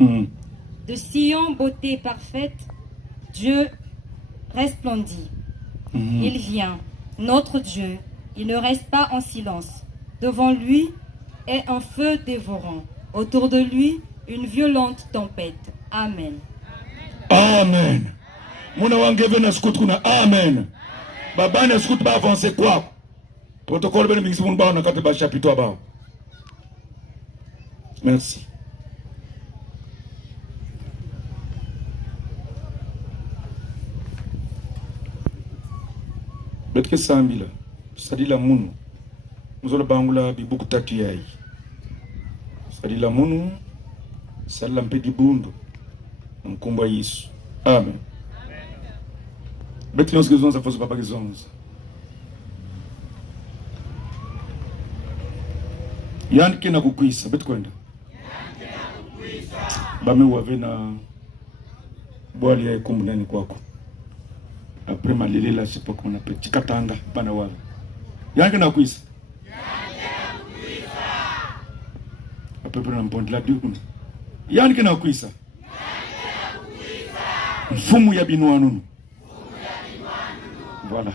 De Sion, beauté parfaite, Dieu resplendit. Il vient, notre Dieu, il ne reste pas en silence. Devant lui est un feu dévorant. Autour de lui, une violente tempête. Amen. Amen. Muna wangeve na scout kuna amen. Baba na scout ba avancer quoi? Protocole ben mixi mun ba na kate ba chapitre ba. Merci. Betke sambila. Sadila munu. Muzola bangula bi buku tatu yai. Sadila munu. Sadila mpedi bundu. Mkumba Yesu. Amen. Betke nos gezons a fosse papa gezons. Yani kena kukwisa betkwenda. Bame wave na bwali ya kumunani kwako. Après malili la sipo kuna pe chikatanga bana wale. Yani kena kukwisa. Après na mpondi la dieu kuna. Yani kena kukwisa. Mfumu ya binua nunu. Voilà.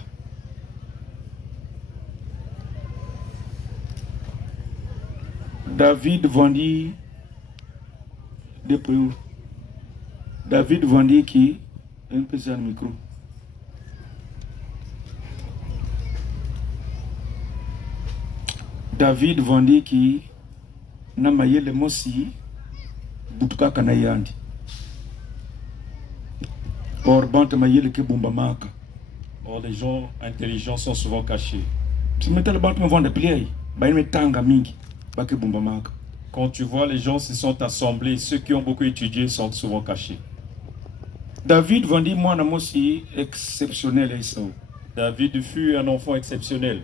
David Vandi depuis où? David Vandi qui un peu sur le micro. David Vandi qui n'a maillé le mosi butuka kanayandi. Or bante maillé le kebumbamaka. Or les gens intelligents sont souvent cachés. Tu me tell bante me vendre plier. Ba me tanga mingi. Quand tu vois les gens se sont assemblés, ceux qui ont beaucoup étudié sont souvent cachés. David vendit moi na mosi exceptionnel. David fut un enfant exceptionnel.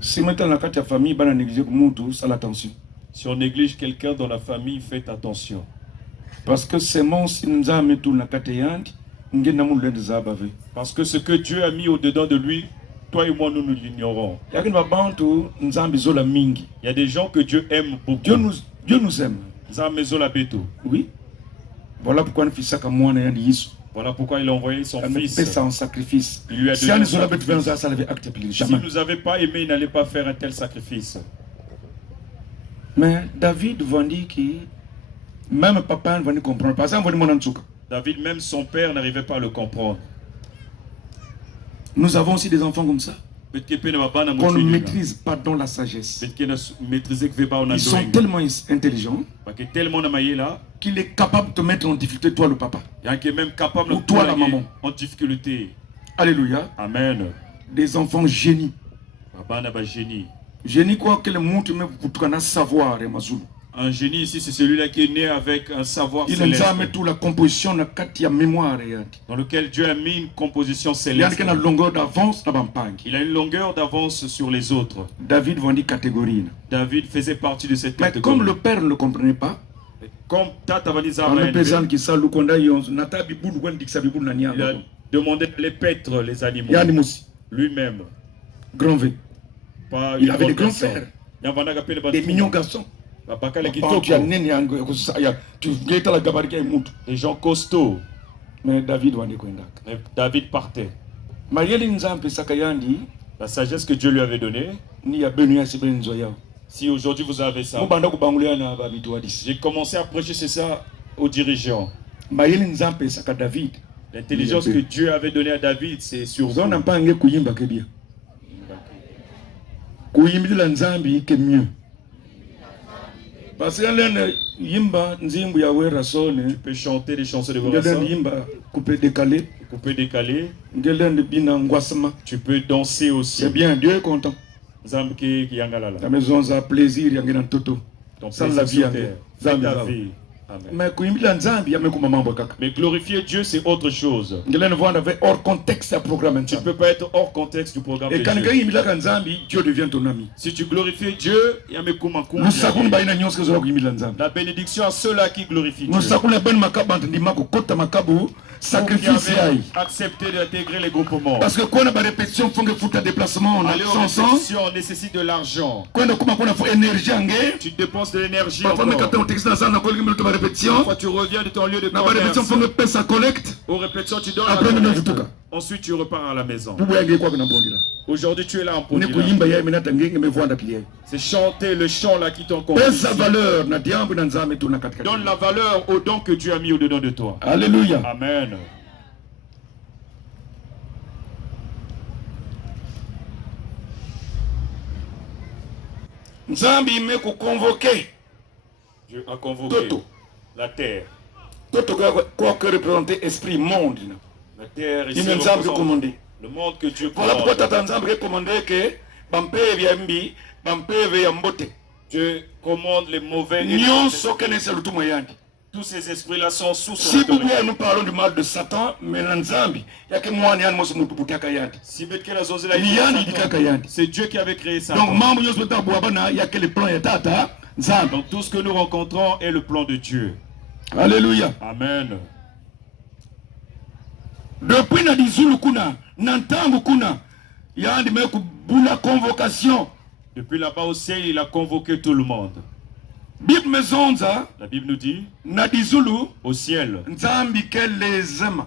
Si maintenant la carte de famille bana négliger muntu, ça l'attention. Si on néglige quelqu'un dans la famille, faites attention. Parce que c'est mon sinza metu na carte yandi, ngena mu lende zabave. Parce que ce que Dieu a mis au-dedans de lui, toi et moi, nous l'ignorons. Il y a des gens que Dieu aime beaucoup. Dieu nous aime. Oui. Voilà pourquoi Voilà pourquoi il a envoyé son fils. En sacrifice. Il lui a donné si il ne nous avait pas aimé, il n'allait pas faire un tel sacrifice. Mais David vendit qui même papa ne va comprendre. Par exemple, David, même son père n'arrivait pas à le comprendre. Nous avons aussi des enfants comme ça. Qu'on ne maîtrise pas dans la sagesse. Ils sont tellement intelligents qu'il est capable de te mettre en difficulté, toi le papa. Ou toi la maman. En difficulté. Alléluia. Amen. Des enfants génies. Génie quoi que le monde me pour savoir et mazulu. Un génie ici, c'est celui-là qui est né avec un savoir céleste. Il a mis toute la composition mémoire dans lequel Dieu a mis une composition céleste. Il a une longueur d'avance. Il a une longueur d'avance sur les autres. David vendit catégorie. David faisait partie de cette catégorie. Mais comme le père ne le comprenait pas, comme Tata Vanisa il a demandé de les paître les animaux. Lui-même. Grand V. Il avait des grands frères. Des mignons garçons. Les gens costauds. Mais David partait. La sagesse que Dieu lui avait donnée. Si aujourd'hui vous avez ça, j'ai commencé à prêcher c'est ça aux dirigeants. L'intelligence que Dieu avait donnée à David, c'est sur vous. Parce que tu peux chanter des chansons de décalé. Tu peux danser aussi. C'est bien, Dieu est content. La maison a plaisir, ça la vie. Mais glorifier Dieu, c'est autre chose. Hors contexte du programme. Tu ne peux pas être hors contexte du programme. Et quand Dieu devient ton ami. Si tu glorifies Dieu, la bénédiction à ceux-là qui glorifient Dieu. sacrifice. Accepter d'intégrer les groupements. Parce que quand on a des répétitions, il faut que tu aies déplacement. Aller aux répétitions nécessite de l'argent. Quand on a énergie, tu dépenses de l'énergie. Parfois, tu reviens de ton lieu de commerce. Aux répétitions, tu donnes la collecte. Ensuite, tu repars à la maison. Aujourd'hui, tu es là en Pondila. C'est chanter le chant là qui t'en convient. Donne la valeur au don que Dieu a mis au-dedans de toi. Alléluia. Amen. Dieu a convoqué la terre. Quoi que représenter esprit monde. La terre ici représente le monde que Dieu commande. Voilà pourquoi Tanzam recommandé que Dieu commande les mauvais. Tous ces esprits-là sont sous son si autorité. nous parlons du mal de Satan, mais c'est Dieu qui avait créé ça. Donc tout ce que nous rencontrons est le plan de Dieu. Alléluia. Amen. Depuis na dizulu kuna, nantangu kuna, yandi meku bula convocation. Depuis là-bas au ciel, il a convoqué tout le monde. La Bible nous dit, na dizulu, au ciel, nzambi ke lezema.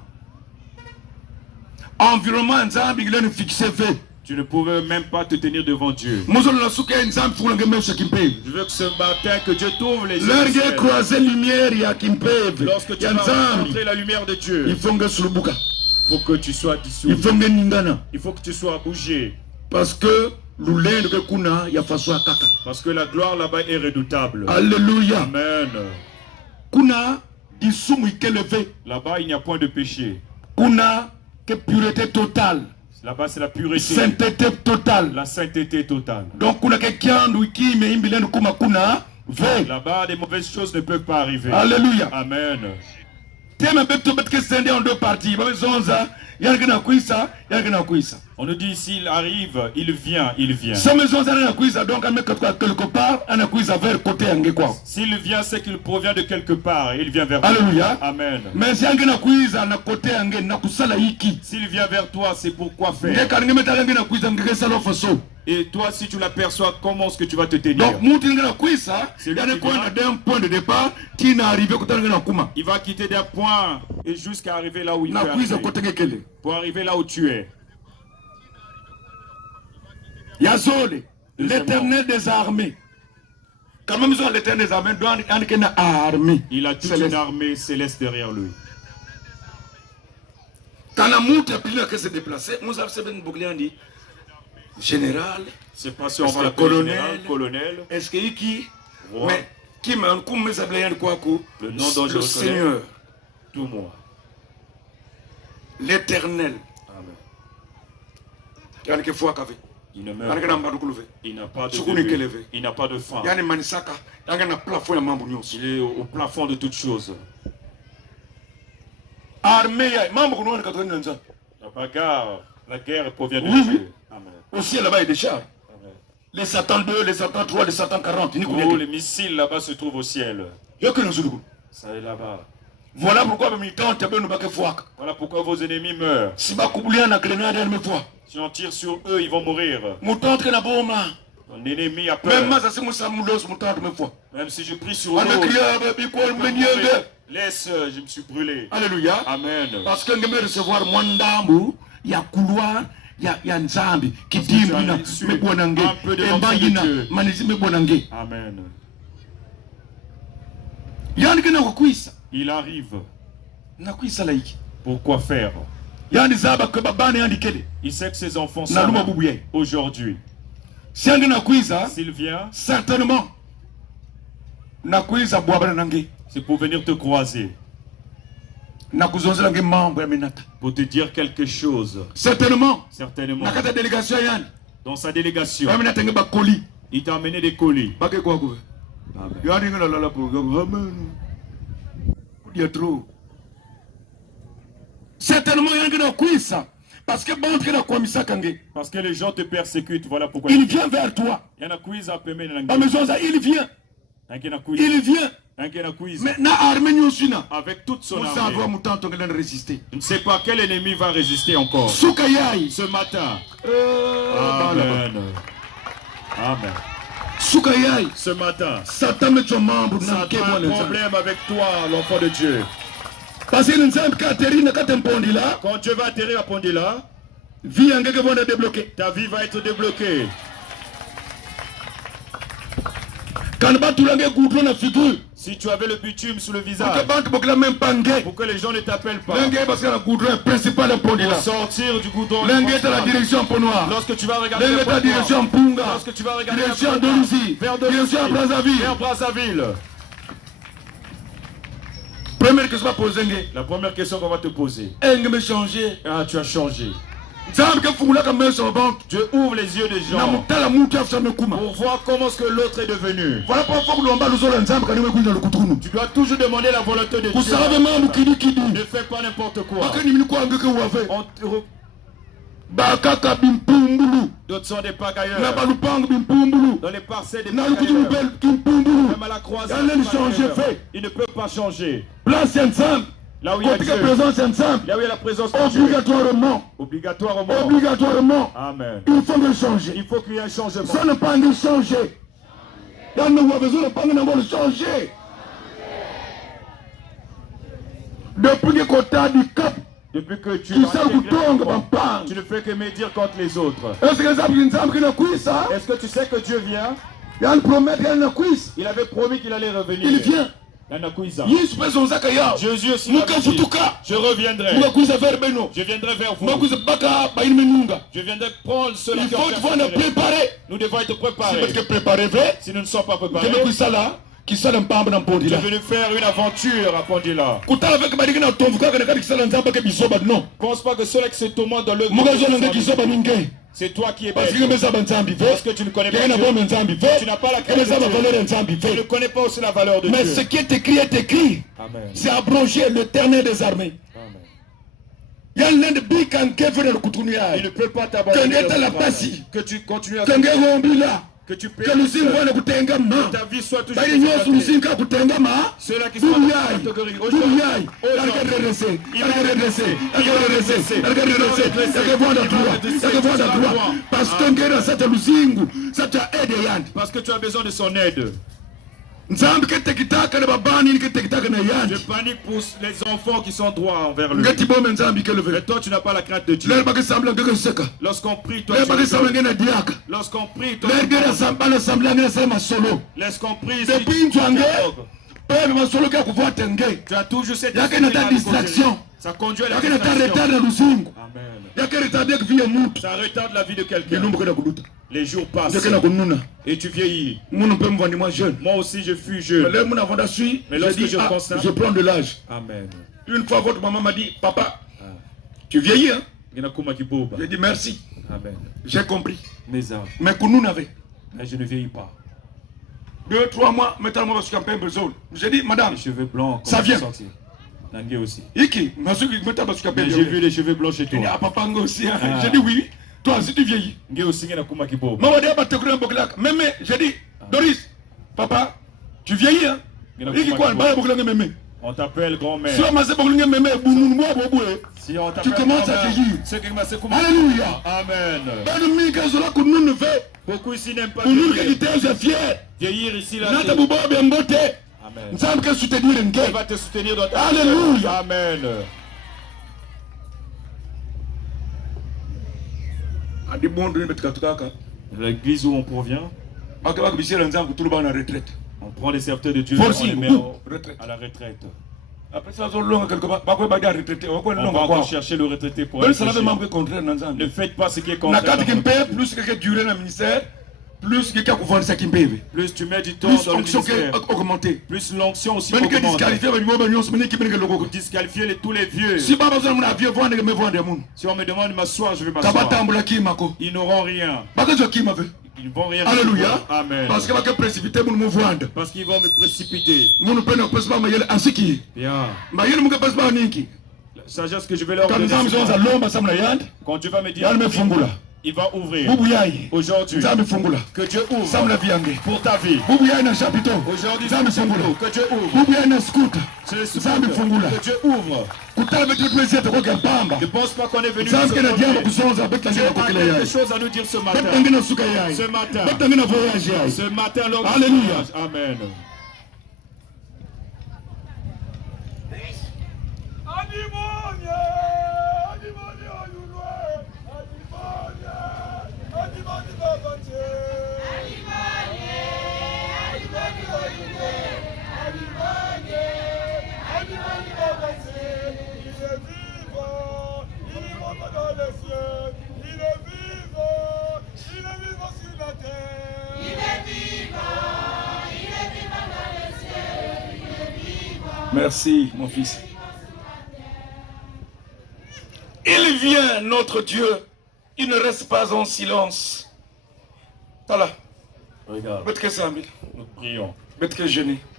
Environnement nzambi le fixé fait. Tu ne pouvais même pas te tenir devant Dieu. Je veux que ce matin que Dieu t'ouvre les yeux. Lorsque tu vas rencontrer la lumière de Dieu, il faut que tu sois dissous. Il faut que tu sois bougé. Parce que la gloire là-bas est redoutable. Alléluia. Amen. Là-bas, il n'y a point de péché. Que pureté totale. Là-bas, c'est la pureté. Sainteté totale. La sainteté totale. Donc, là-bas, des mauvaises choses ne peuvent pas arriver. Alléluia. Amen. En deux parties. On nous dit s'il arrive, il vient, il vient. S'il vient, c'est qu'il provient de quelque part et il vient vers toi. Alléluia. Amen. Mais s'il vient vers toi, c'est pour quoi faire. Et toi, si tu l'aperçois, comment est-ce que tu vas te tenir? Donc, il va quitter d'un point et jusqu'à arriver là où il peut arriver. Pour arriver là où tu es. Yazole, l'Éternel des armées. Quand même, l'Éternel des armées doit une armée. Il a toute une armée céleste derrière lui. Quand la montre que se déplacer, nous avons dit général, c'est pas si on va colonel, est-ce qu'il qui mais qui m'a comme mes quoi le nom dont je le Seigneur, tout moi, l'Éternel. Amen. Il ne meurt pas. Il n'a pas de début. Il n'a pas de fin. Il est au plafond de toutes choses. Armée, la bagarre, la guerre provient de Dieu. Amen. Aussi là-bas il y a des chars. Les Satan 2, les Satan 3, les Satan 40. Les missiles là-bas se trouvent au ciel. Ça est là-bas. Voilà pourquoi vos ennemis meurent. Si on tire sur eux, ils vont mourir. Ton ennemi a peur. Même si je prie sur l'eau, laisse, je me suis brûlé. Alléluia. Amen. Parce que je vais recevoir mon dambu, il y a couloir. Ya nzambi kidimbi na mebonange embayina manizi mebonange. Amen. Yani kena kukwisa. Il arrive. Nakwisa laiki. Pourquoi faire? Yani zaba ke babane yandikele. Il sait que ses enfants sont là aujourd'hui. S'il vient, certainement nakwisa bwabana nange. C'est pour venir te croiser. Pour te dire quelque chose. Certainement. Dans sa délégation. Il t'a amené des colis. Il y a trop. Certainement, parce que les gens te persécutent. Voilà pourquoi. Il vient vers toi. Il vient. Avec toute son armée. Je ne sais pas quel ennemi va résister encore. Ce matin. Amen. Amen. Ce matin, Satan a un problème avec toi, l'enfant de Dieu. Quand Dieu va atterrir à Pondila, ta vie va être débloquée. Si tu avais le bitume sous le visage, pour que les gens ne t'appellent pas, pour sortir du goudron, lorsque tu vas regarder le lorsque tu vas regarder vers Brazzaville. La première question qu'on va te poser. Ah, tu as changé. Dieu ouvre les yeux des gens pour voir comment est-ce que l'autre est devenu. Tu dois toujours demander la volonté de Dieu. Ne fais pas n'importe quoi. D'autres sont des pagailleurs. Dans les parcelles des pagailleurs. Même à la croisade, ils ne peuvent pas changer. Là où il y a Dieu, là où il y a la présence de Dieu, obligatoirement. Amen. Il faut changer. Il faut qu'il y ait un changement. Ça ne pas changer. Dans nos besoins, ne pas changer. Depuis que tu as du cap, depuis que tu ne fais que médire contre les autres. Est-ce que tu sais que Dieu vient? Il avait promis qu'il allait revenir. Il vient. Jésus aussi dit, je reviendrai. Je viendrai vers vous. Je viendrai prendre cela qui nous devons être préparés. Si nous ne sommes pas préparés, tu es venu faire une aventure à Pondila. Ne pense pas que ceux-là qui se tourmentent dans le c'est toi qui es bête. Parce que tu ne connais pas Dieu. Tu n'as pas la crainte de Dieu. Tu ne connais pas aussi la valeur de Dieu. Mais ce qui est écrit. C'est abrogé l'éternel des armées. Il ne peut pas t'abandonner. Que tu continues à que tu payes. Que ta vie soit toujours ceux-là qui sont dans la catégorie. Parce que tu as besoin de son aide. Je panique pour les enfants qui sont droits envers lui. Et toi, tu n'as pas la crainte de Dieu. Lorsqu'on prie, toi, tu lorsqu'on prie, toi, lorsqu'on prie, tu as toujours cette distraction. Ça conduit à la distraction. Amen. Ça retarde la vie de quelqu'un. Les jours passent et tu vieillis. Moi aussi je fus jeune. Mais lorsque je constate, je prends de l'âge. Amen. Une fois votre maman m'a dit, papa, tu vieillis, hein? J'ai dit merci. Amen. J'ai compris. Mais je ne vieillis pas. 2-3 mois, mettez-moi sur un peu besoin. J'ai dit, madame, les cheveux blancs, ça vient. Nangue aussi. J'ai vu les cheveux blancs chez toi. J'ai dit oui. Toi, si tu vieillis. J'ai dit, Doris, papa, tu vieillis, hein? On t'appelle grand-mère. Si tu commences à vieillir. Alléluia. Amen. Beaucoup ici n'aiment pas vieillir ici là. Amen. Dieu va te soutenir dans ta vie. Alléluia. Amen. L'église où on provient, on prend les serviteurs de Dieu, on les met à la retraite. Après ça, on va encore chercher le retraité pour aller. Ne faites pas ce qui est contraire. Plus tu mets du temps dans le ministère, plus l'onction aussi augmente. Disqualifier tous les vieux. Si on me demande de m'asseoir, je vais m'asseoir. Ils n'auront rien. Ils vont rien. Alléluia. Amen. Parce qu'ils vont me précipiter. Bien. La sagesse que je vais leur donner. Quand Dieu va me dire, Il va ouvrir. Aujourd'hui, que Dieu ouvre pour ta vie. Aujourd'hui, que Dieu ouvre. Que Dieu ouvre. Ne pense pas qu'on est venu Dieu a quelque chose à nous dire ce matin. Ce matin, alléluia. Amen. Merci, mon fils. Il vient, notre Dieu. Il ne reste pas en silence. Voilà. Regarde. Nous prions.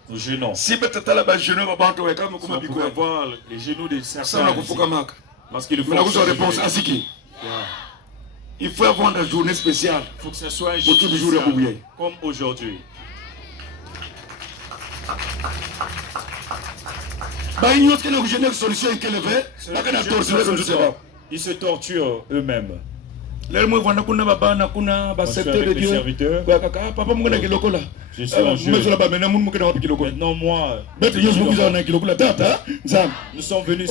Nous jeûnons. Si vous pouvez voir les genoux des certains. Parce qu'il faut réponse à il faut avoir une journée spéciale. Il faut que ce soit un jour spécial, comme aujourd'hui. Ils se torturent eux-mêmes. Les serviteurs. Je suis en jeu. Maintenant, moi, nous sommes venus.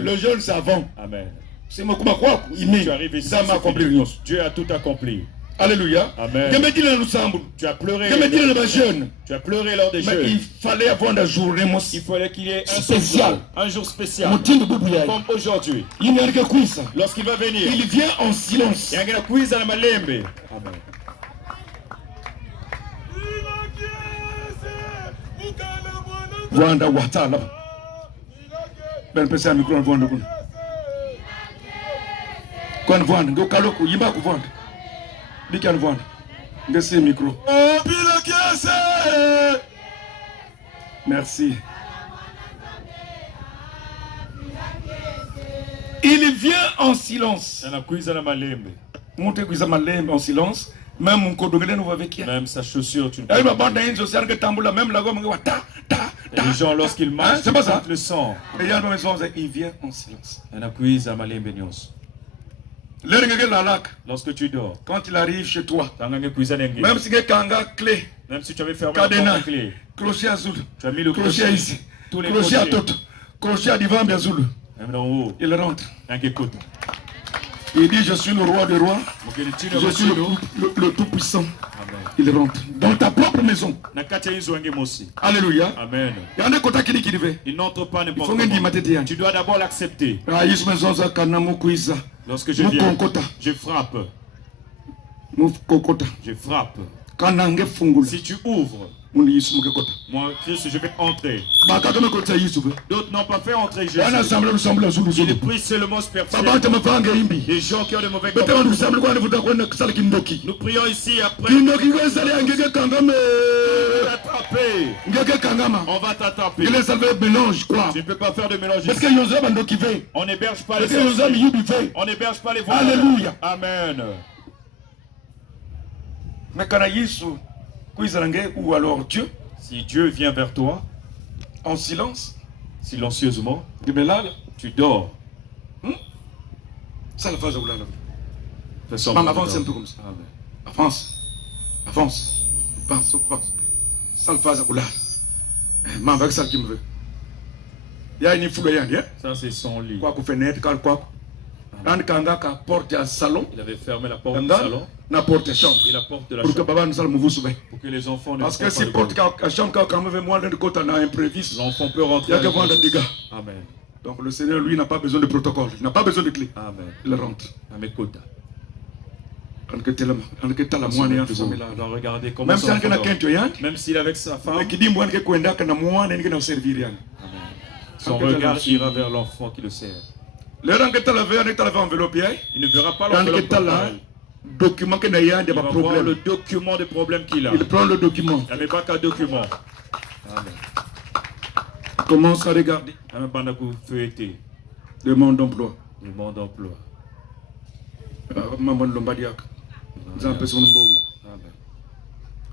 Le jeune savant. Amen. C'est moi qui arrivé ici. Dieu a tout accompli. Alléluia. Amen. Tu as pleuré. Tu as pleuré lors des jeux. Il fallait avoir une journée. Il fallait qu'il y ait un jour spécial. Comme aujourd'hui. Lorsqu'il va venir. Il vient en silence. Amen. Vanda watala. Ben pesa ya micro vanda kuna. Kwa vanda ngo kaloko yimba ku vanda. Bikan vanda. Ngese micro. Merci. Il vient en silence. Monte kuiza malembe en silence. Même mon codogène nous va avec. Même sa chaussure, tu ne peux pas. Et les gens, lorsqu'ils marchent, c'est pas ça. Le sang. Il vient en silence. Lorsque tu dors, quand il arrive chez toi, même si tu as clé, même si tu avais fermé la clé, crochet azul, tu as mis le crochet ici, crochet à tout, crochet à divan azul, il rentre. Il dit, je suis le roi des rois, je suis le tout-puissant. Il rentre dans ta propre maison. Alléluia. Amen. Il n'entre pas n'importe comment. Tu dois d'abord l'accepter. Lorsque je viens, je frappe. Je frappe. Si tu ouvres, moi, Christ, je vais entrer. D'autres n'ont pas fait entrer Jésus. Il prie seulement spirituellement. Les gens qui ont de mauvais comportements. Nous prions ici après. On va t'attraper. Tu ne peux pas faire de mélange ici. On n'héberge pas les sorciers. On n'héberge pas les voleurs. Alléluia. Amen. Ou alors Dieu, si Dieu vient vers toi en silence, silencieusement, tu dors. Ça le fait avance un peu comme ça. Avance. Avance. Ça le fait maman avec ça qui me veut. Il y a une foule. Ça c'est son lit. Quoi qu'on fenêtre, quoi. Porte à salon. Il avait fermé la porte du salon. La porte chambre. Et la porte de la chambre. Pour que les enfants ne parce que si porte à chambre quand même moi de côté on a imprévu. L'enfant peut rentrer. Il y a que vendre des gars. Amen. Donc le Seigneur lui n'a pas besoin de protocole. Il n'a pas besoin de clé. Amen. Il rentre. Amen. Regardez comment même s'il est avec sa femme, son regard ira vers l'enfant qui le sert. Il ne verra pas l'enveloppe. Il va voir le document des problèmes qu'il a. Il prend le document. Il n'y a pas qu'un document. Amen. Il commence à regarder. Demande d'emploi. Demande d'emploi. Maman Lombadiak. Nzampe son mbongo.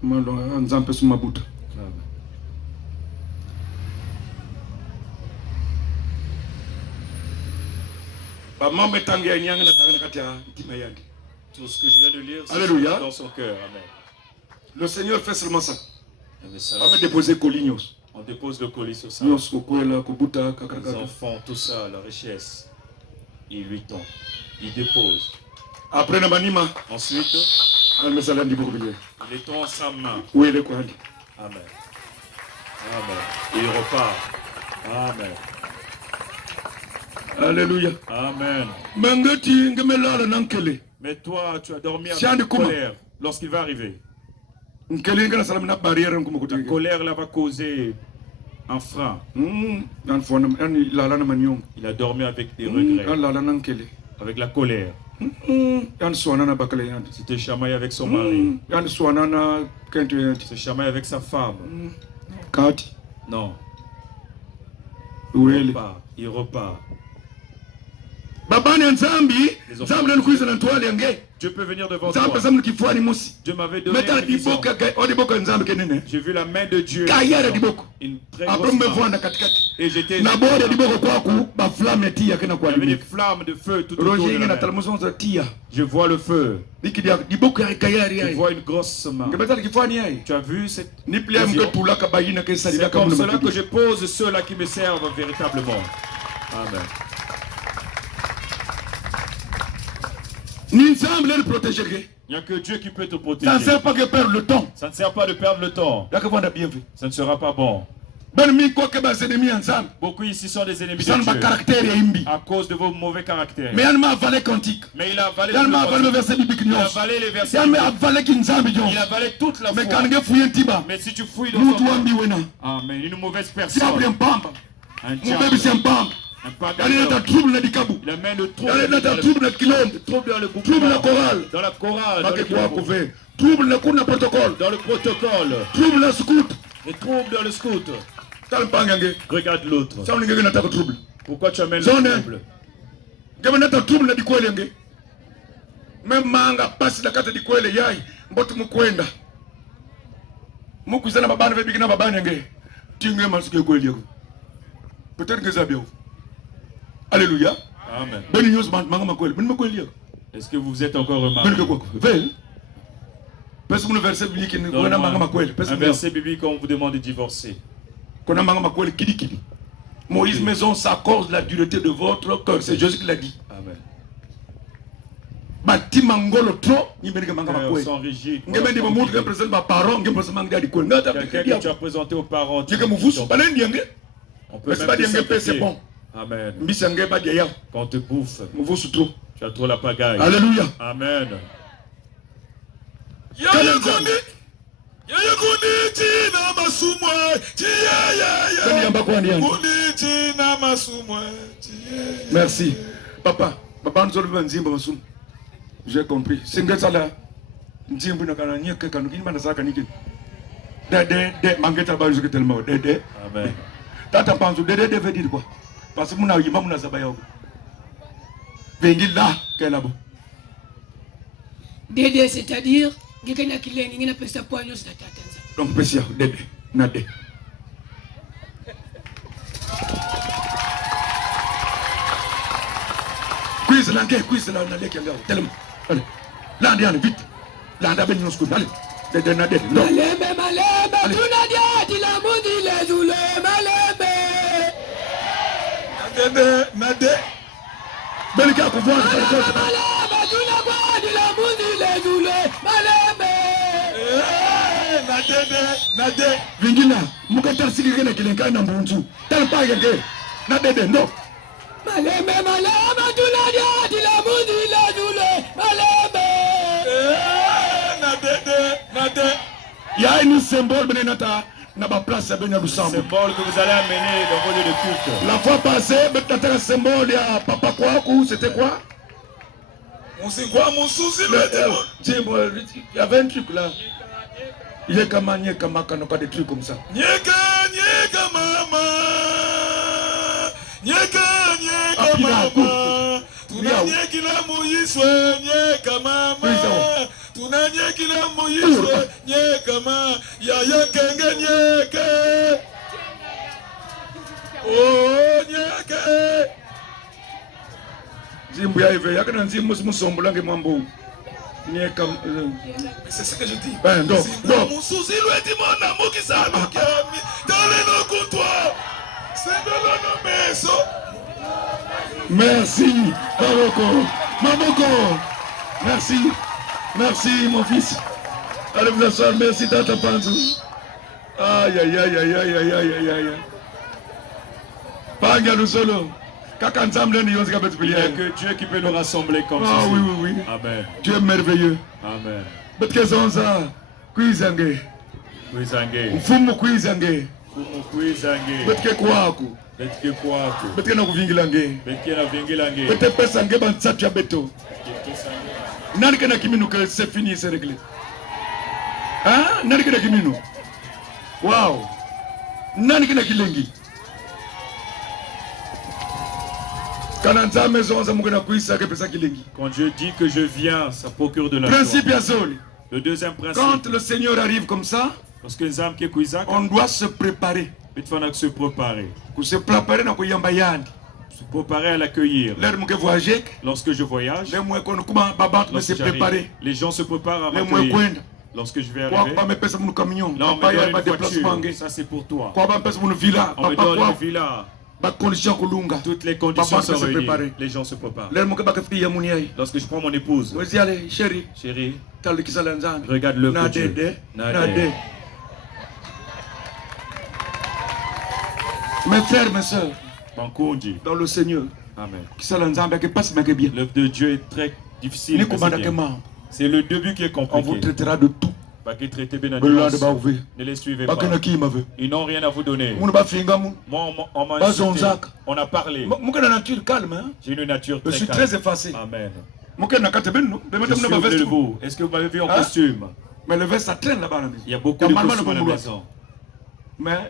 Maman Nzampe son mabuta. Tout ce que je viens de lire, c'est dans son cœur. Amen. Le Seigneur fait seulement ça. On va déposer colignos. On dépose le colis sur ça. Les enfants, tout ça, la richesse. Il lui tend. Il dépose. Après, ensuite, il les tend en sa main. Amen. Amen. Et il repart. Amen. Alléluia. Amen. Mais toi, tu as dormi avec colère lorsqu'il va arriver. La colère là va causer un frein. Il a dormi avec des regrets, avec la colère. C'était chamaillé avec son mari. C'est chamaillé avec sa femme. Non. Il repart. Dieu peut venir devant toi. Dieu m'avait donné une vision. J'ai vu la main de Dieu. Une très grosse main. Et j'étais... Il y avait des flammes de feu tout autour de la main. Je vois le feu. Je vois une grosse main. Tu as vu cette vision? C'est comme cela que je pose ceux-là qui me servent véritablement. Amen. Il n'y a que Dieu qui peut te protéger. Ça ne sert pas de perdre le temps. Ça ne sert pas de perdre le temps. Ça ne sera pas bon. Beaucoup ici sont des ennemis de Dieu à cause de vos mauvais caractères. Mais il a avalé le verset biblique. Il a avalé les versets bibliques. Il a avalé toute la foi. Mais si tu fouilles dans son cœur, amen, une mauvaise personne, un diable, un pagan, il amène le trouble dans le groupe, dans la chorale, dans le protocole, les troubles dans le scout. Regarde l'autre. Pourquoi tu amènes le trouble? Même manga passe la carte di kwele yai mbotu mukwenda mukuzana babana vebikina babana nge tingue masuke kwele yako peut-être que ça bien. Alléluia. Amen. Beni news manga makwele beni makwele yako. Est-ce que vous êtes encore remarqué? Un verset biblique un verset biblique on vous demande de divorcer. Moïse maison s'accorde la dureté de votre cœur. C'est Jésus qui l'a dit. Amen. Quelqu'un que tu as présenté aux parents. On peut même te bon. Amen. Quand on te bouffe, tu as trop la pagaille. Alléluia. Amen. Merci. Papa, j'ai compris. Amen. Tata Panzo, Dédé veut dire quoi? Parce que mon aïe, mon azabaya. Vengi là, qu'elle a beau. Dédé, c'est-à-dire, donc, Pessia, Dédé, Nadé. Quiz là, Nadé, qui a tellement. Allez, là, on est vite. Là, on a bien nos scouts. Allez, Dédé, Nadé. Maleme, tout Nadia, dit la moudi, les oulés, Maleme. Nadé. Belika, pour voir. Maleme, tout Nadia, dit la moudi, les oulés, Maleme. Nadé. Vingina, Mukatar Sigana, qui est un bon. Tel pas que Nadé, non. Maleme, tout Nadia, dit la moudi, les oulés, Maleme. Nadé. Il y a un symbole, Benenata. N'a pas place à Benya Lusambo. Symbole que vous allez amener dans vos lieux de culte. La fois passée, un symbole, il y a Papa Kwaku, c'était quoi? Il y avait un truc là. Il y a comme des trucs comme ça. Tunanye kila muyiswe nye kama tunanye kila muyiswe nye kama ya kenge nyeke. Oh nyeke. Zimbu ya ive yakana nzimu musombulange mambo. C'est ce que je dis. Ben donc. Musuzi lweti mona mukisalo kyami. Dale no kuntwa. Sendolo no meso. Merci, Mamoko. Merci, merci mon fils. Allez vous asseoir, merci Tata Panzou. Aïe aïe aïe aïe aïe aïe aïe aïe. Panga nous solo. Il n'y a que Dieu qui peut nous rassembler comme ça. Ah oui, oui, oui. Amen. Dieu est merveilleux. Amen. Betke zonza, kuizange. Kuizange. Mfumu kuizange. Mfumu kuizange. Betke kwaku. Betke kwaku. Betke na kuvingilange. Betke na vingilange. Betke pesange bansatu ya beto. Nani kena kiminu que c'est fini, c'est réglé. Hein? Nani kena kiminu? Wow. Nani kena kilengi? Quand Dieu dit que je viens, ça procure de la joie. Le deuxième principe. Quand le Seigneur arrive comme ça, on doit se préparer. Se préparer. Se préparer à l'accueillir. Lorsque je voyage, les gens se préparent à m'accueillir. Lorsque je vais arriver, non, mais ça c'est pour toi. On me donne une villa. Toutes les conditions sont réunies. Les gens se préparent. Lorsque je prends mon épouse, chérie, regarde le Dieu. Mes frères, mes soeurs, dans le Seigneur, l'œuvre de Dieu est très difficile. C'est le début qui est compliqué. On vous traitera de tout. Ne les suivez pas. Ils n'ont rien à vous donner. Moi, on m'a insulté. On a parlé. J'ai une nature très calme. Je suis très effacé. Amen. Est-ce que vous m'avez vu en costume? Mais le verre ça traîne là-bas. Il y a beaucoup de costumes à la maison. Mais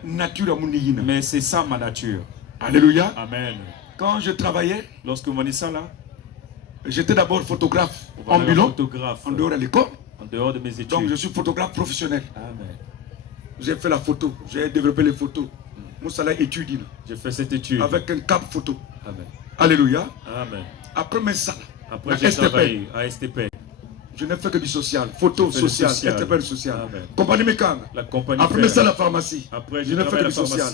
c'est ça ma nature. Alléluia. Amen. Quand je travaillais, lorsque vous m'avez dit ça là, j'étais d'abord photographe ambulant en dehors de l'école. En dehors de mes études. Donc je suis photographe professionnel. Amen. J'ai fait la photo, j'ai développé les photos. Moussala étudie. J'ai fait cette étude. Avec un cap photo. Amen. Alléluia. Amen. Après mes salles. Après j'ai travaillé à STP. Je n'ai fait que du social. Photo, social, STP social. Amen. Compagnie Mécang. La compagnie. Après mes salles à la pharmacie. Après je n'ai fait que du social.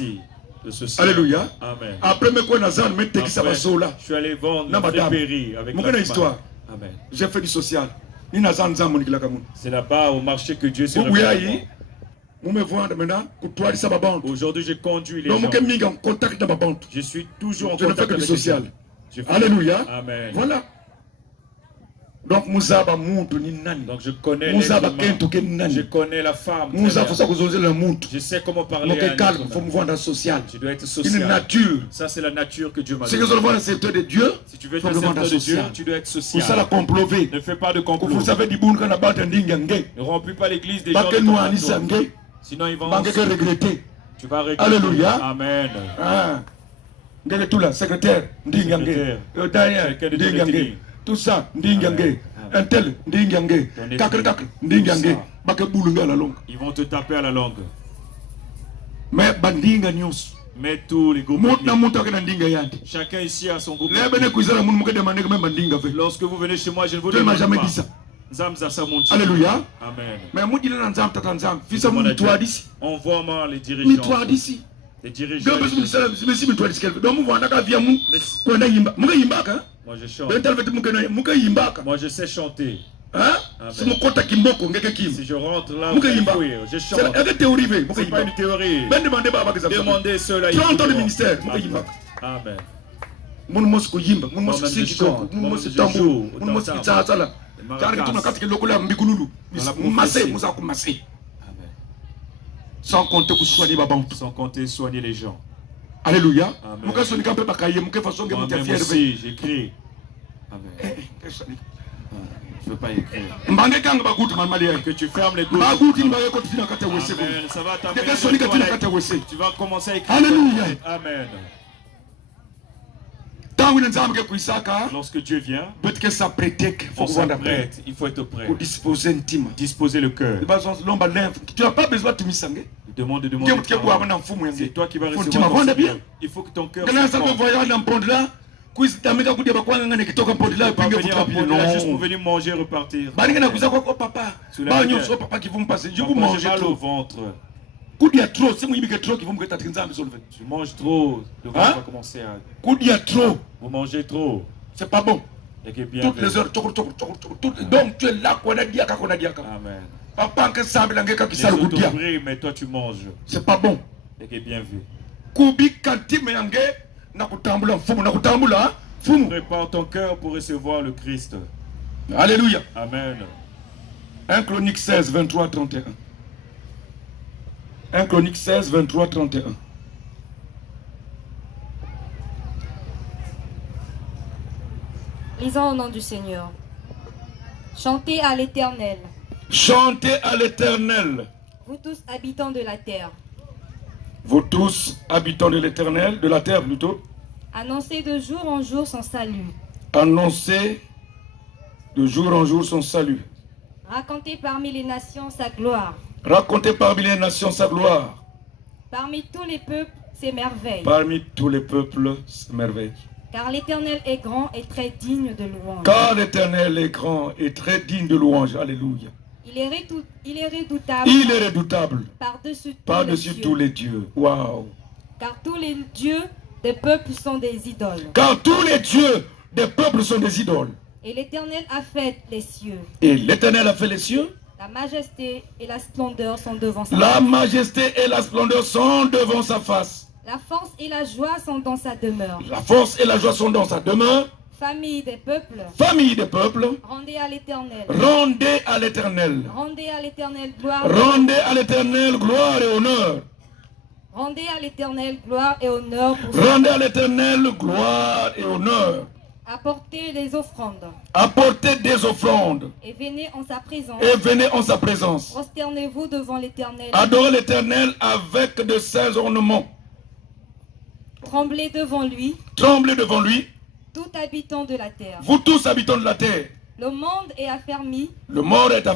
Alléluia. Amen. Après mes connaissances, mes textes, ça va là. Je suis allé vendre des péris avec mon histoire. Amen. J'ai fait du social. C'est là-bas au marché que Dieu s'est révélé. Aujourd'hui, je conduis les gens. Je suis toujours en contact avec le social. Alléluia. Amen. Voilà. Donc, je connais les humains. Je connais la femme. Je sais comment parler à un social. Tu dois être social. Une nature. Ça, c'est la nature que Dieu m'a donnée. Si tu veux être de Dieu, si tu veux être de Dieu, tu dois être social. Ne fais pas de complot. Ne remplis pas l'église des gens de ton sinon ils vont regretter. Tu vas regretter. Alléluia. Amen. Tout là, secrétaire, tout ça, un tel, ils vont te taper à la langue. Mais tous les groupes. Chacun ici a son groupe. Lorsque vous venez chez moi, je ne vous demande jamais dit ça. Alléluia. Amen. Mais on voit mal les dirigeants. Les dirigeants. Moi je chante. Moi je sais chanter. Si je rentre là, je chante. C'est pas une théorie. Demandez cela. 30 ans de ministère. Amen. Sans compter soigner les gens. Alléluia. Moi aussi j'écris. Amen. Je ne veux pas écrire. Que tu fermes les gouttes. Amen. Ça va t'amener. Tu vas commencer à écrire. Alléluia. Amen. Lorsque Dieu vient, on s'apprête, il faut être prêt. Disposer le cœur. Tu n'as pas besoin de demander. C'est toi qui vas recevoir ton Seigneur. Il faut que ton cœur soit juste pour venir manger et repartir. Je vous mange mal au ventre. Tu manges trop. Le ventre va commencer à... Vous mangez trop. C'est pas bon. Toutes les heures. Donc tu es là. Amen. Les autres prient, mais toi tu manges. C'est pas bon. C'est bien vu. Prépare ton cœur pour recevoir le Christ. Alléluia. Amen. 1 Chronique 16, 23, 31. 1 Chronique 16, 23, 31. Lisons au nom du Seigneur. Chantez à l'Éternel. Chantez à l'Éternel. Vous tous habitants de la terre. Vous tous habitants de l'Éternel, de la terre plutôt. Annoncez de jour en jour son salut. Annoncez de jour en jour son salut. Racontez parmi les nations sa gloire. Racontez parmi les nations sa gloire. Parmi tous les peuples ses merveilles. Parmi tous les peuples ses merveilles. Car l'Éternel est grand et très digne de louange. Car l'Éternel est grand et très digne de louange. Alléluia. Il est redoutable. Il est redoutable. Par-dessus tous les dieux. Waouh. Car tous les dieux des peuples sont des idoles. Car tous les dieux des peuples sont des idoles. Et l'Éternel a fait les cieux. Et l'Éternel a fait les cieux. La majesté et la splendeur sont devant sa face. La majesté et la splendeur sont devant sa face. La force et la joie sont dans sa demeure. La force et la joie sont dans sa demeure. Famille des peuples. Famille des peuples. Rendez à l'Éternel. Rendez à l'Éternel. Rendez à l'Éternel gloire. Rendez à l'Éternel gloire et honneur. Rendez à l'Éternel gloire et honneur. Rendez à l'Éternel gloire et honneur. Apportez les offrandes. Apportez des offrandes. Et venez en sa présence. Et venez en sa présence. Prosternez-vous devant l'Éternel. Adorez l'Éternel avec de ses ornements. Tremblez devant lui. Tremblez devant lui. Tout habitant de la terre. Vous tous habitants de la terre. Le monde est affermi. Le monde est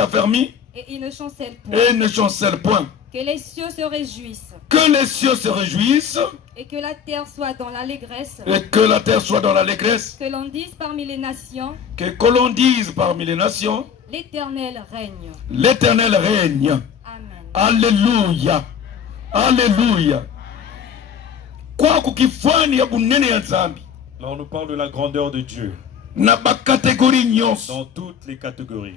affermi. Et il ne chancelle point. Et ne chancelle point. Que les cieux se réjouissent. Que les cieux se réjouissent. Et que la terre soit dans l'allégresse. Et que la terre soit dans l'allégresse. Que l'on dise parmi les nations. Que l'on dise parmi les nations. L'Éternel règne. L'Éternel règne. Amen. Alléluia. Alléluia. Quoi qu'il fasse, il y a là, on nous parle de la grandeur de Dieu. Dans toutes les catégories.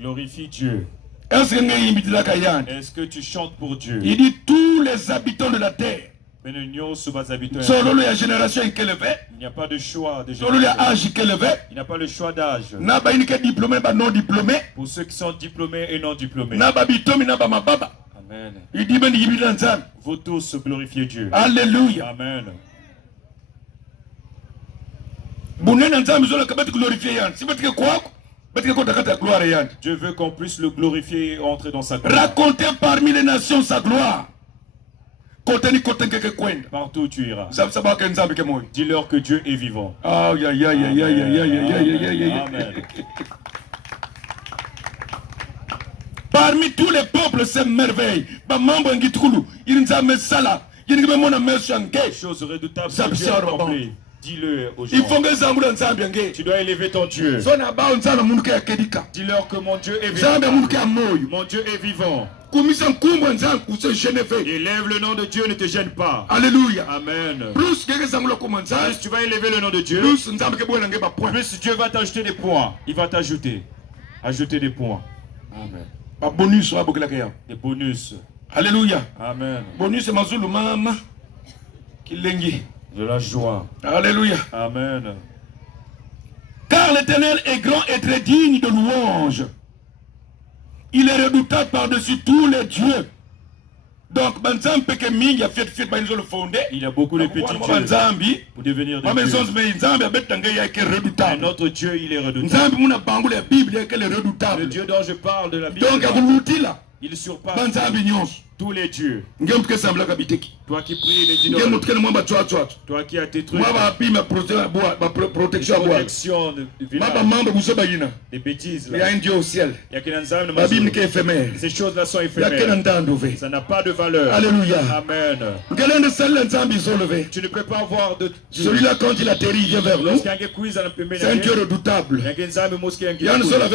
Glorifie Dieu. Est-ce que tu chantes pour Dieu? Il dit tous les habitants de la terre. Il n'y a pas de choix de génération. Il n'y a pas le choix d'âge. Pour ceux qui sont diplômés et non diplômés. Amen. Vous tous glorifiez Dieu. Alléluia. Amen. Dieu veut qu'on puisse le glorifier et entrer dans sa gloire. Racontez parmi les nations sa gloire. Partout où tu iras. Dis-leur que Dieu est vivant. Amen. Parmi tous les peuples, c'est merveille. Chose redoutable que Dieu a accompli. Dis-le aux gens. Tu dois élever ton Dieu. Dis-leur que mon Dieu est vivant. Mon Dieu est vivant. Élève le nom de Dieu, ne te gêne pas. Alléluia. Amen. Plus tu vas élever le nom de Dieu, plus Dieu va t'ajouter des points. Il va t'ajouter. Ajouter des points. Amen. Des bonus. Alléluia. Amen. Bonus mazulu mama. Kilengi. De la joie. Alléluia. Amen. Car l'Éternel est grand et très digne de louange. Il est redoutable par-dessus tous les dieux. Donc, il y a beaucoup de petits dieux pour devenir des dieux. Mais notre Dieu, il est redoutable. Le Dieu dont je parle de la Bible, il surpasse tous les dieux. Toi qui pries les idoles. Toi qui as tes trucs. Protection de village. Des bêtises là. Il y a un Dieu au ciel. Ces choses-là sont éphémères. Ça n'a pas de valeur. Alléluia. Amen. Tu ne peux pas avoir de Dieu. Celui-là, quand il atterrit, il vient vers nous. C'est un Dieu redoutable. Il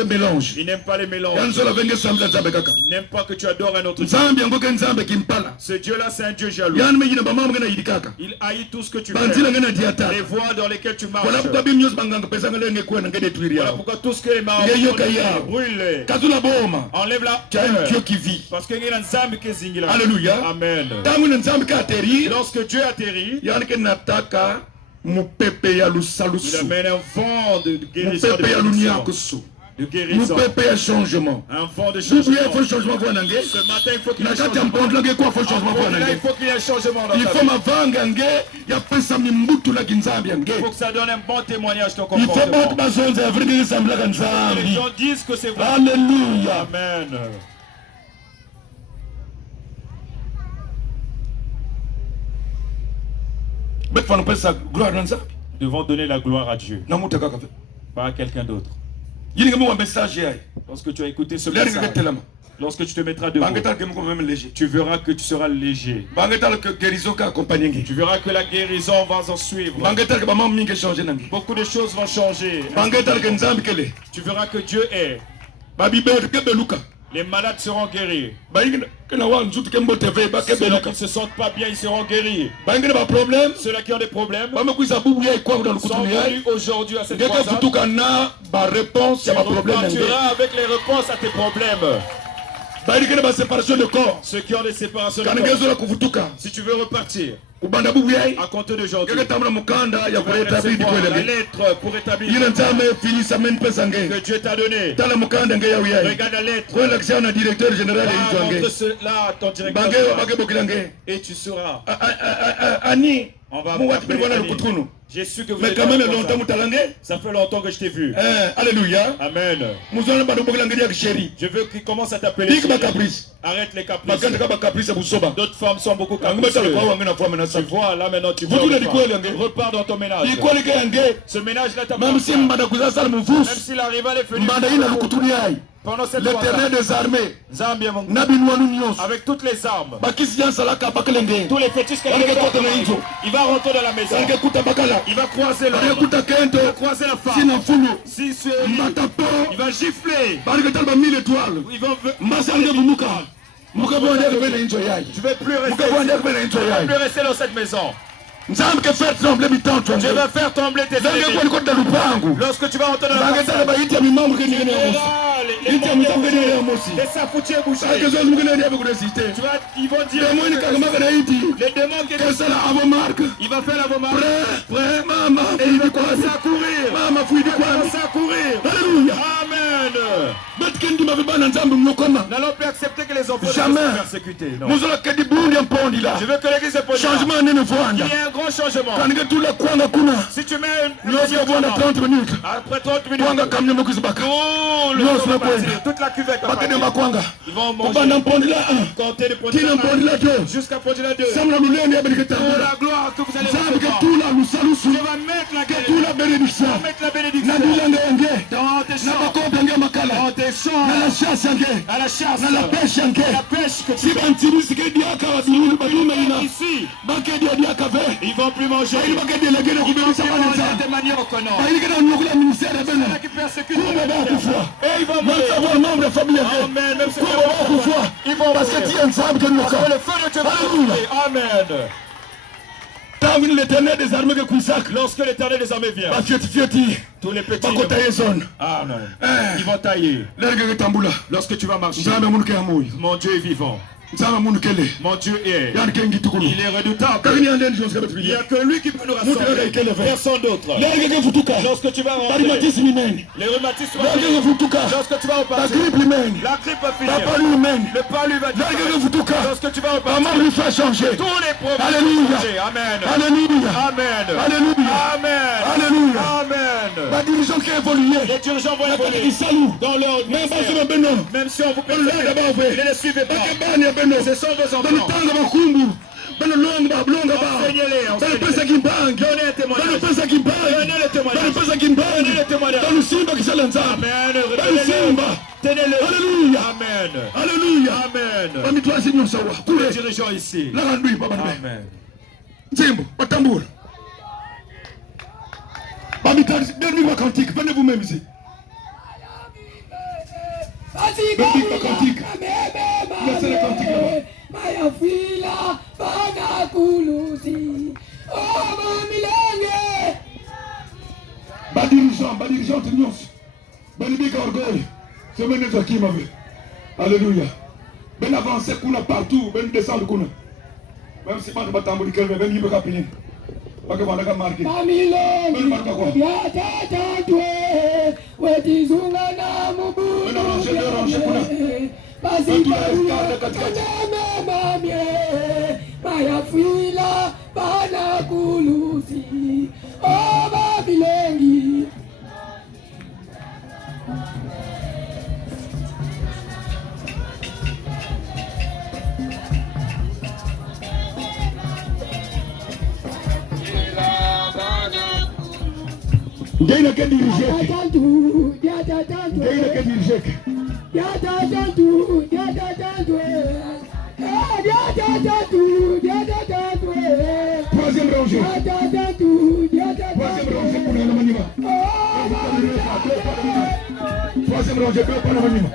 mélange. Il n'aime pas les mélanges. Il n'aime pas que tu adores un autre Dieu. Ce Dieu-là, c'est un Dieu jaloux. Il haït tout ce que tu fais. Les voies dans lesquelles tu marches. Voilà pourquoi tout ce que les marins brûlent. Enlève la terre. Dieu qui vit. Parce que Alléluia. Amen. Lorsque Dieu atterrit, il amène un vent de guérison, de guérison. Un vent de changement. Ce matin, il faut qu'il y ait un changement. Il faut qu'il y ait un changement dans ta vie. Il faut que ça donne un bon témoignage de ton comportement. Les gens disent que c'est vrai. Alléluia. Amen. Nous devons donner la gloire à Dieu, pas à quelqu'un d'autre. Lorsque tu as écouté ce message, lorsque tu te mettras debout, tu verras que tu seras léger. Tu verras que la guérison va en suivre. Beaucoup de choses vont changer. Tu verras que Dieu est. Les malades seront guéris. Ceux-là qui ne se sentent pas bien, ils seront guéris. Ceux-là qui ont des problèmes sont venus aujourd'hui à cette croisade. Tu repartiras avec les réponses à tes problèmes. Ceux qui ont des séparations de corps. Si tu veux repartir, à compter d'aujourd'hui, la lettre pour établir que Dieu t'a donné. Regarde la lettre. Montre cela à ton directeur et tu sauras. On va appeler. J'ai su que vous êtes ça fait longtemps que je t'ai vu. Alléluia. Amen. Je veux qu'il commence à t'appeler. Arrête les caprices. D'autres femmes sont beaucoup capricieuses. Tu vois, là maintenant tu vois. Repars dans ton ménage. Ce ménage-là t'appartient. Même s'il arrive à les finir. Pendant cette l'Éternel des armées, avec toutes les armes, tous les fétiches il va rentrer dans la maison. Il va croiser l'homme. Il va croiser la femme. Si il va gifler. Il va je vais plus rester dans cette maison. Je vais faire trembler tes ennemis. Lorsque tu vas rentrer dans la maison, les safoutiers bouchés. Ils vont dire les démons qui il va faire la vomar. Et il va commencer à courir. Alléluia. Amen. N'allons plus accepter que les enfants soient persécutés. Non. Je veux que l'église se pose. Changement il y a un grand changement. Si tu mets après 30 minutes, toute la cuvette va partir. Ils vont manger. Compter les produits jusqu'à produire la 2. Pour la gloire que vous allez recevoir. Tu vas mettre la bénédiction. Dans tes champs. À la chasse. La pêche que tu ici. Ils vont plus manger. Ils vont plus manger de manière reconnaissante. Ceux qui persécutent. Et ils vont mourir. Amen. Même ceux qui vont parce que le feu de Dieu va brûler. Amen. Lorsque l'éternel des armées vient, tous les petits ils vont tailler. Lorsque tu vas marcher, mon Dieu est vivant. Mon Dieu est. Il est redoutable. Il n'y a que lui qui peut nous rassembler. Personne d'autre. Lorsque tu vas rentrer, les rhumatismes vont finir. Lorsque tu vas repartir, la grippe va finir. Le palu va disparaître. Lorsque tu vas repartir, tous les problèmes vont changer. Amen. Amen. Les dirigeants vont évoluer dans leur ministère. Même si on vous persécute, ne les suivez pas. Ce sont vos enfants. Enseignez-les. Donnez le témoignage. Amen. Tenez-le. Alléluia. Amen. Alléluia. Amen. Nous dirigeons ici. Amen. Zimbo, Batambur. Donnez-moi cantique. Venez vous-même ici. Donnez-moi cantique. Laissez le cantique là-bas. Maya fila bana kulusi oh mamilenge Badirigent nyos Banibika orgueil c'est mené de qui m'avait alléluia ben avancer kuna partout ben descendre kuna même si pas de batambuli kelme ben yibe kapini baka vanda ka marqué mamilenge ben marqué quoi ya tata twe wetizunga na mubu ben ranger kuna basi mamie maya fila bana kulusi oh babilengi Gaina que dirigir. Gaina que dirigir. Troisième rangée. Troisième rangée pour la manima. Troisième rangée pour la manima.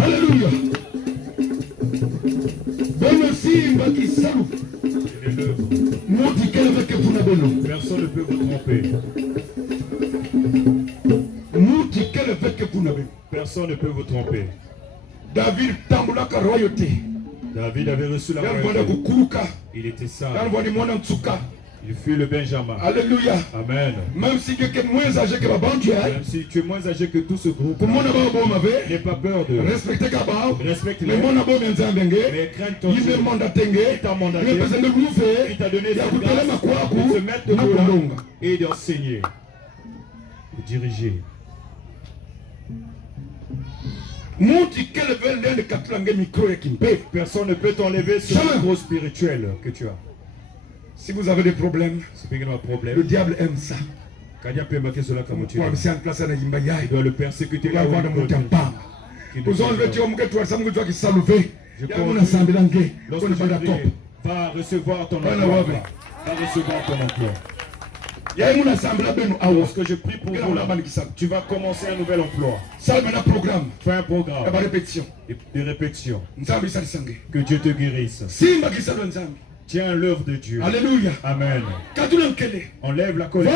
Alléluia. Personne ne peut vous tromper. Personne ne peut vous tromper. David avait reçu la royauté. Il était sage. Il fut le Benjamin. Alléluia. Amen. Même si tu es moins âgé que la banque, même si tu es moins âgé que tout ce groupe, n'aie pas peur de respecter les mais crains ton Dieu. Il t'a mandaté, il t'a donné cette grâce de se mettre debout et d'enseigner, de diriger. Personne ne peut t'enlever ce micro spirituel que tu as. Si vous avez des problèmes, le diable aime ça. Il doit le persécuter. Vous enlevez tu va recevoir ton emploi. Lorsque je prie pour vous, tu vas commencer un nouvel emploi. Fais un programme de répétition. Que Dieu te guérisse. Tiens l'œuvre de Dieu. Alléluia. Amen. Enlève la colère.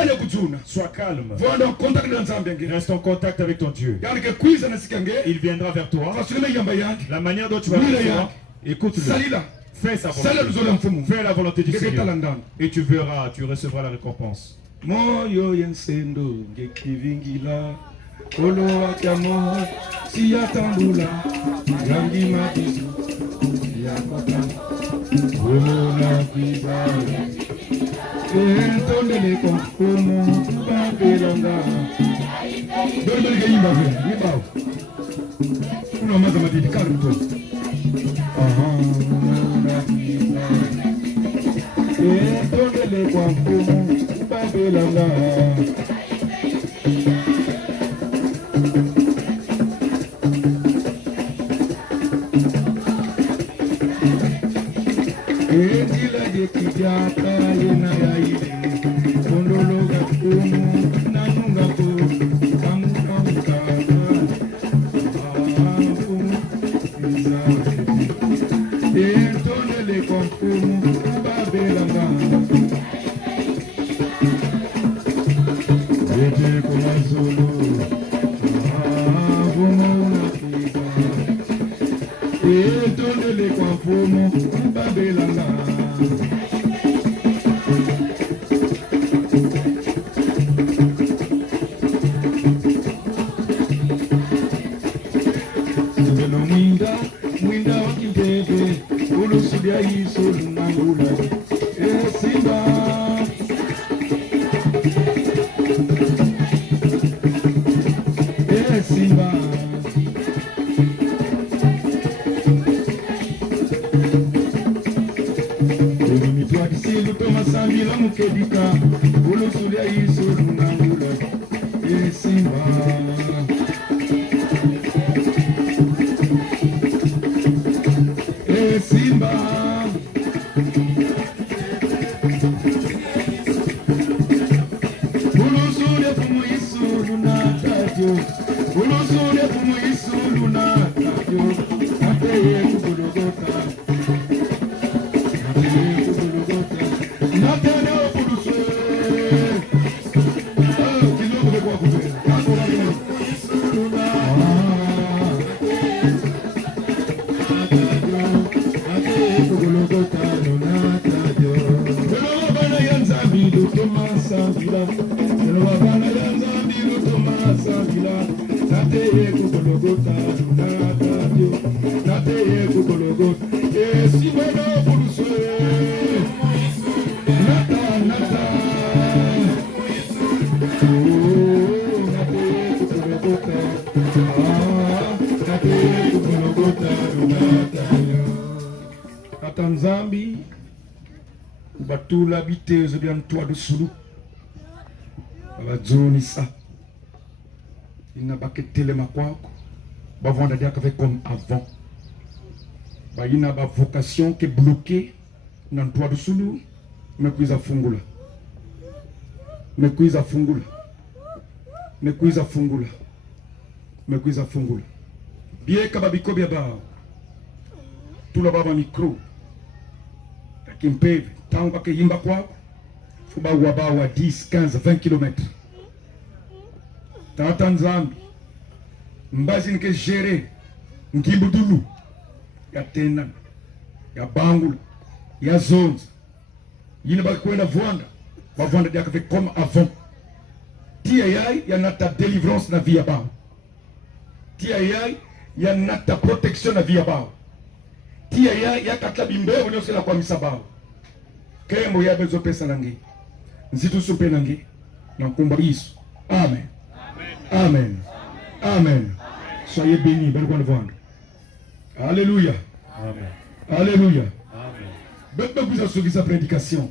Sois calme. Reste en contact avec ton Dieu. Il viendra vers toi. La manière dont tu vas recevoir, écoute-le. Fais sa volonté. Fais la volonté du Seigneur. Et tu verras, tu recevras la récompense. Moyo yensendo ngekivingila olo akamo siyatambula yangi matisu yakota ona kwibala entondele konfumo babelanga dormeli ke yimba fe yimba una maza madidi karuto aha ona kwibala entondele konfumo babelanga Endila de kijaka yena ya ile kondolo gakumu nanunga ko kamuka muka entondele konfumu babelanga ete komazulu vumuna kika entondele konfumu babelanga Nzambi batula bitezo bya Ntwadu Sulu abazonisa ina baketele makwako bavanda dia avec comme avant ba ina ba vocation qui est bloquée na Ntwadu Sulu mekuiza fungula mekuiza fungula mekuiza fungula mekuiza fungula bien kababiko bya ba tula baba micro Kimpeve, tangu ke yimba kwako fuba wabawa 10, 15, 20 km. Tata Nzambi mbazi nke gere Nkimbudulu ya Tena ya Bangula ya Zonza yine bakwenda Vwanda bavanda dia avec comme avant tia yai ya nata délivrance na via ba tia yai ya nata protection na via ba tia yai ya katla bimbe onyose la kwa misabao Kembo ya bezo pesa nangi. Nzitu supe nangi. Na kumba Yesu. Amen. Amen. Amen. Soyez bénis. Belle bonne vendre. Alléluia. Amen. Alléluia. Amen. Belle vous a suivi sa prédication.